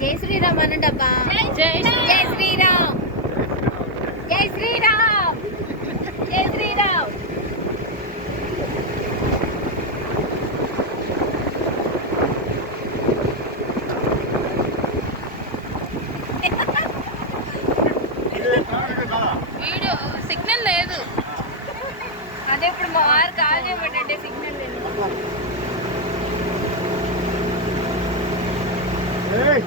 జై శ్రీరామ్ అనండబ్బా. జై శ్రీరామ్, జై శ్రీరామ్, జై శ్రీరామ్. వీడియో సిగ్నల్ లేదు. అదే ఇప్పుడు మా వారు కాల్ చేయమంటే సిగ్నల్ లేదు. Hey!